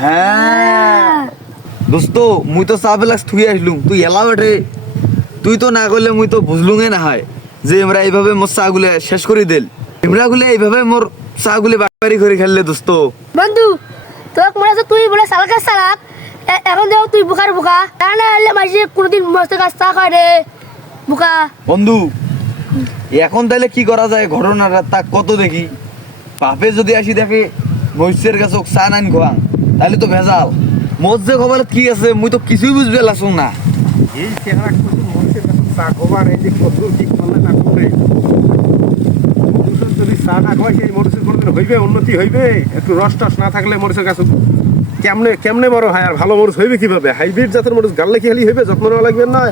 হ্যাঁ দোস্ত মুই তো চা বেলাস থুই আসলুম তুই এলা বেটে তুই তো না করলে মুই তো বুঝলুঙে না হয় যে আমরা এইভাবে মোর চা গুলে শেষ করে দিল আমরা গুলে এইভাবে মোর চা গুলে বাড়ি করে খেললে দোস্ত। বন্ধু তোকে মনে আছে তুই বলে সালাকে সালাক এখন দেখো তুই বোকার বোকা তা না হলে মাঝে কোনোদিন মস্ত কাজ চা খায় রে বোকা। বন্ধু এখন তাহলে কি করা যায় ঘটনাটা তা কত দেখি বাপে যদি আসি দেখে মহিষের কাছে চা নাইন খোয়াং তাহলে তো ভেজাল মোর যে কপালে কি আছে মুই তো কিছুই বুঝবে লাসুং না। এই চেহারা কত মানুষের কাছে চা খাবার এই যে কত কি করলে না করে মানুষের যদি চা না খাওয়ায় সেই মানুষের কোনোদিন হইবে উন্নতি হইবে একটু রস টস না থাকলে মানুষের কাছে কেমনে কেমনে বড় হয় আর ভালো মানুষ হইবে কিভাবে হাইব্রিড জাতের মানুষ গাললে কি খালি হইবে যত্ন নেওয়া লাগবে না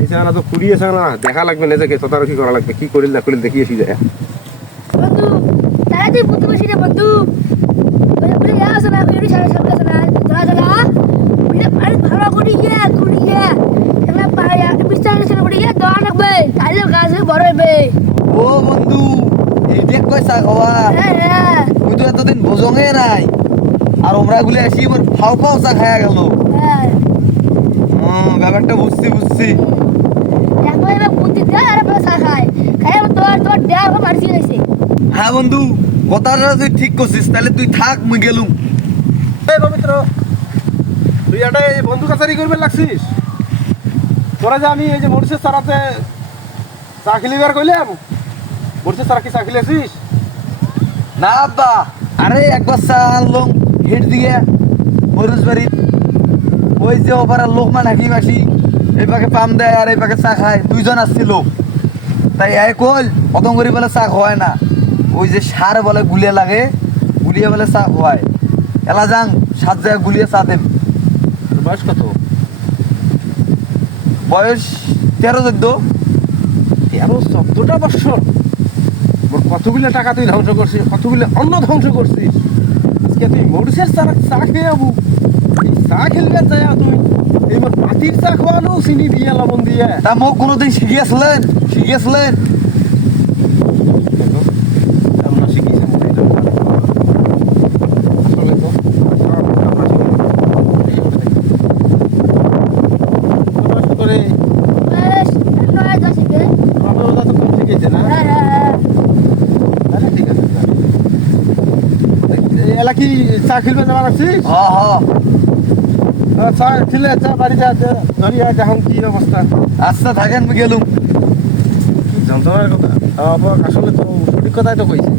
এই চেহারা তো পুড়িয়েছে না দেখা লাগবে নিজেকে তদারকি করা লাগবে কি করিল না করিল দেখিয়েছি যায়। বন্ধু তারা তুই বুঝতে পারছিস রে বন্ধু বলে বলে আসে না বেরি সারা সামনে আসে না ধরা ধরা বলে পানি ভালো করে ঘুরিয়ে এগুলা পায় আর বিস্তার করে করে দেওয়া লাগবে তাহলে গাছ বড় হবে। ও বন্ধু এই দেখ কই চা খাওয়া হ্যাঁ মুই তো এতদিন বোঝঙে নাই আর ওমরা গুলে আসি এবার ফাও ফাও চা খায়া গেল। হ্যাঁ ব্যাপারটা বুঝছি এখন এবার বুদ্ধি দেয় আর চা খায় খায় তোর দেয়া মারছি গেছে। হ্যাঁ বন্ধু কথাটা তুই ঠিক করছিস তাহলে তুই থাক মুই গেলুম। এই পবিত্র তুই এটা এই বন্ধু কাছারি করবে লাগছিস তোরা যে আমি এই যে মরিচের চারাতে চা খেলিবার কইলাম মরিচের চারা কি চা খেলেছিস? না আব্বা আরে একবার চা আনলাম হেট দিয়ে মরুজ বাড়ির ওই যে ওপারের লোকমান হাকিম আসি এই পাকে পাম দেয় আর এই পাকে চা খায় দুইজন আসছিল তাই এই কল অতম করে বলে চা খাওয়ায় না ওই যে সার বলে গুলিয়ে লাগে গুলিয়ে বলে চা খাওয়ায় এলা যাং 7 জায়গায় গুলিয়ে চা দেব। তোর বয়স কত? বয়স 13-14। 13-14টা বছর মোর কতগুলো টাকা তুই ধ্বংস করছিস কতগুলো অন্ন ধ্বংস করছিস আজকে তুই মরিচের চারা চা খেয়ে যাবো এই চা খেলবে যাই তুই এই মোর পাতির চা খাওয়ানো চিনি দিয়ে লবণ দিয়ে তা মোক কোনোদিন শিখিয়েছিলেন আমরা শিখেছি আসলে তো করে বেশ নয় দশ কে বাবা তো কম শিখেছে না হ্যাঁ তাহলে ঠিক আছে এলা কি চা খেলবে যাওয়ার আছিস? চা খেলে চা বাড়ি যা ধরিয়া এখন কি অবস্থা আচ্ছা থাকেন মুই গেলুম। কি যন্ত্রণার কথা আসলে তো সঠিক কথাই তো কইছে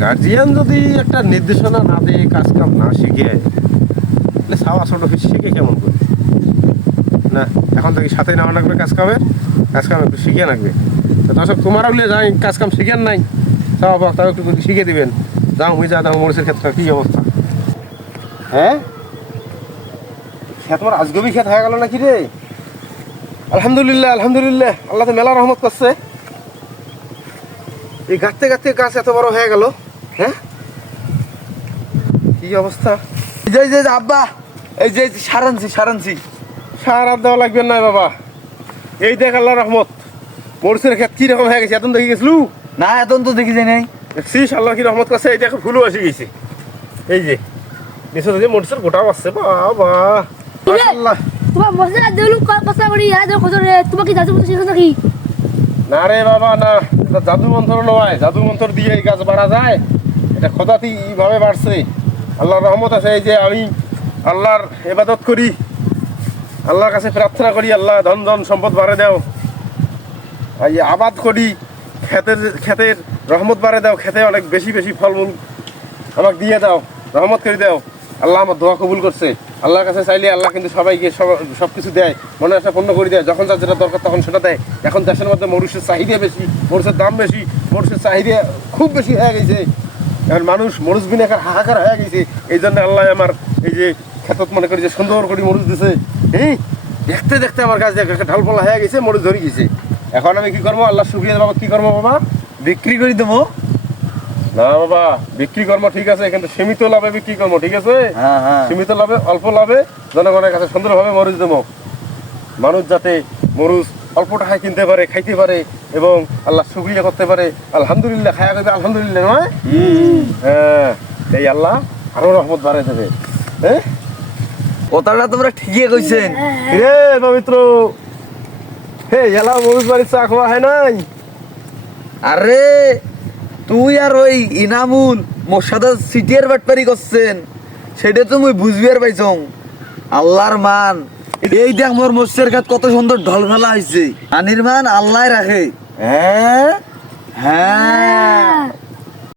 গার্জিয়ান যদি একটা নির্দেশনা না দেয় কাজ কাম না শিখে তাহলে সাওয়া ছোট শিখে কেমন করে না এখন থেকে সাথে নেওয়া লাগবে কাজ কাম একটু শিখে রাখবে তো দর্শক তোমার বলে যাই কাজ কাম শিখেন নাই সাওয়া তাও একটু শিখে দিবেন যাও মুই যা দাও মরিচের ক্ষেত্রে কি অবস্থা হ্যাঁ তোমার আজগবি খেত হয়ে গেল নাকি রে? আলহামদুলিল্লাহ আল্লাহ তো মেলা রহমত করছে এই গাছতে গাছ এত বড় হয়ে গেল। হ্যাঁ কি অবস্থা এই যে আব্বা এই যে সারানছি সার আর দেওয়া লাগবে না বাবা এই দেখ আল্লাহ রহমত মরিচের ক্ষেত কি রকম হয়ে গেছে এত দেখে গেছিলু না এখন তো দেখি যাই নাই দেখছিস আল্লাহ কি রহমত করছে এই দেখো ফুলও এসে গেছে এই যে নিশ্চয় যে মরিচের গোটাও আসছে বাবা মাশাআল্লাহ তোমার মশলা দেলু কথা করি আর কত রে তোমার কি জাদু শিখছ নাকি? না রে বাবা না এটা জাদু মন্ত্র নয় জাদু মন্ত্র দিয়ে এই গাছ বাড়া যায় এটা খোদাতি ভাবে বাড়ছে আল্লাহর রহমত আছে এই যে আমি আল্লাহর ইবাদত করি আল্লাহর কাছে প্রার্থনা করি আল্লাহ ধন সম্পদ বাড়ে দাও এই আবাদ করি ক্ষেতের রহমত বাড়ে দাও খেতে অনেক বেশি ফলমূল আমাকে দিয়ে দাও রহমত করে দাও আল্লাহ আমার দোয়া কবুল করছে আল্লাহর কাছে চাইলে আল্লাহ কিন্তু সবাইকে সব কিছু দেয় মনে আশা পূর্ণ করে দেয় যখন যার যেটা দরকার তখন সেটা দেয় এখন দেশের মধ্যে মরিচের চাহিদা বেশি মরিচের দাম বেশি মরিচের চাহিদা খুব বেশি হয়ে গেছে এখন মানুষ মরিচ বিনে হাহাকার হয়ে গেছে এই জন্য আল্লাহ আমার এই যে ক্ষেতত মনে করি যে সুন্দর করে মরিচ দিছে এই দেখতে আমার কাছে ঢালপলা হয়ে গেছে মরিচ ধরে গেছে এখন আমি কি করবো আল্লাহ শুক্রিয়া বাবা কি করবো বাবা বিক্রি করে দেবো না বাবা বিক্রি কর্ম ঠিক আছে কিন্তু সীমিত লাভে বিক্রি কর্ম ঠিক আছে সীমিত লাভে অল্প লাভে জনগণের কাছে সুন্দরভাবে মরিচ দেবো মানুষ যাতে মরিচ অল্প টাকায় কিনতে পারে খাইতে পারে এবং আল্লাহ শুকরিয়া করতে পারে আলহামদুলিল্লাহ খায়া করবে আলহামদুলিল্লাহ নয় হ্যাঁ এই আল্লাহ আরো রহমত বাড়াই দেবে। হ্যাঁ কথাটা তোমরা ঠিকই কইছেন। রে পবিত্র, হে এলা মরুজ বাড়ির চা খাওয়া হয় নাই? আরে তুই আর ওই ইনামুল মোর সাথে সিটিয়ার বাটপারি করছেন, সেটা তো মুই বুঝবি আর পাইছং। আল্লাহর মান, এই দেখ মোর মৎস্যের কাজ কত সুন্দর ঢলঢলা হয়েছে। আনির মান আল্লাহ রাখে। হ্যাঁ হ্যাঁ